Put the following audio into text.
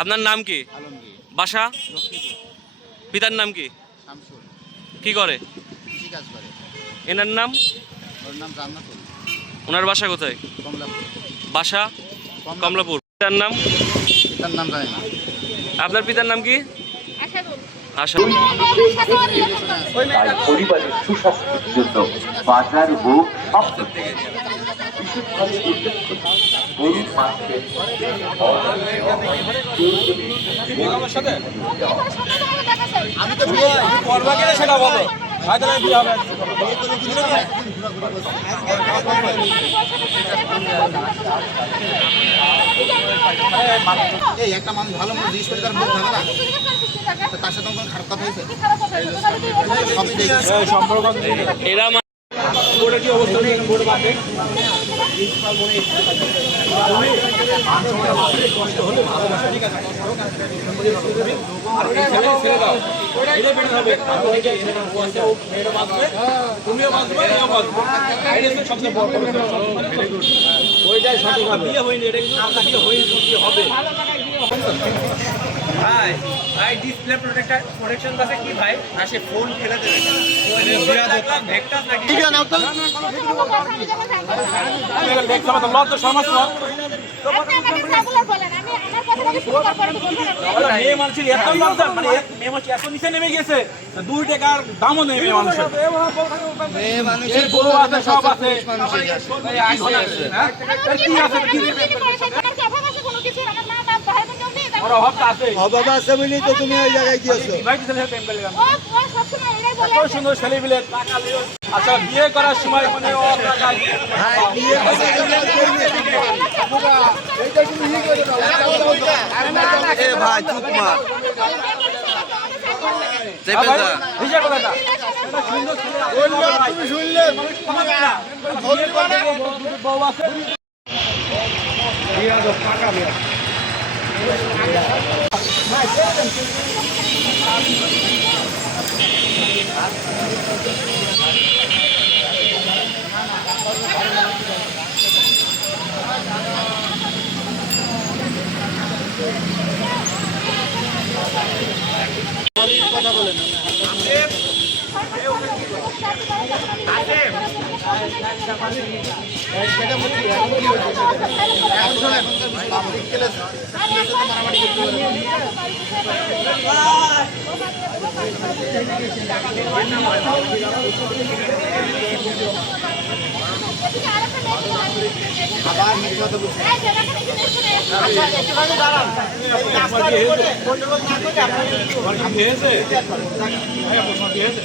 আপনার নাম কি? বাসা? পিতার নাম কি? কি করে? এনার নাম? ওনার বাসা কোথায়? বাসা কমলাপুর। পিতার নাম? আপনার পিতার নাম কি? আশা। পরিবারের সুস্বাস্থ্যের জন্য বাজার ও স্বপ্ন বিশেষভাবে উল্লেখ করি গরুর মাংসের আমি তো বিয়ে করবা গেলে সেটা বলো বিয়ে হবে এই একটা মানুষ ভালো মানুষ জিজ্ঞেস করে তার মুখ ভালো না তার সাথে কোনো খারাপ কথা হয়েছে সম্পর্ক এরা বোর্ডের কি অবস্থা নেই বোর্ড বাদে কষ্ট হলে ভালোবাসা ঠিক আছে আর এই ছেড়ে দাও এটা বেড়ে হবে মেয়েরও বাঁচবে তুমিও বাঁচবে এও বাঁচবে আইডিয়া সবচেয়ে বড় ওইটাই সঠিক বিয়ে হয়নি এটা কিন্তু আপনাকে হবে ভাই ভাই ডিসপ্লে প্রোটেকশন আছে কি ভাই আসে ফোন ফেলে দেবে ভেক্টাস নাকি ভিডিও নাও তো দেখো তো লজ্জা সমস্যা মেয়ে মানুষের এত লজ্জা মানে মেয়ে মানুষ এত নিচে নেমে গেছে 2 টাকার দামও নেই মেয়ে মানুষের মেয়ে মানুষের বড় আছে সব আছে কি আছে কি অভাব আছে বলেই তো তুমি ওই জায়গায় গিয়েছো সুন্দর ছেলেপিলে আচ্ছা বিয়ে করার সময় মানে ভাই চুপ মার বউ আছে কথা বলেন আবার মিথ্যা কথা বলছেন আচ্ছা একটুখানি দাঁড়ান রাস্তার উপরে কন্ট্রোল না করে আপনারা কি হয়েছে ভাই আপনার কি হয়েছে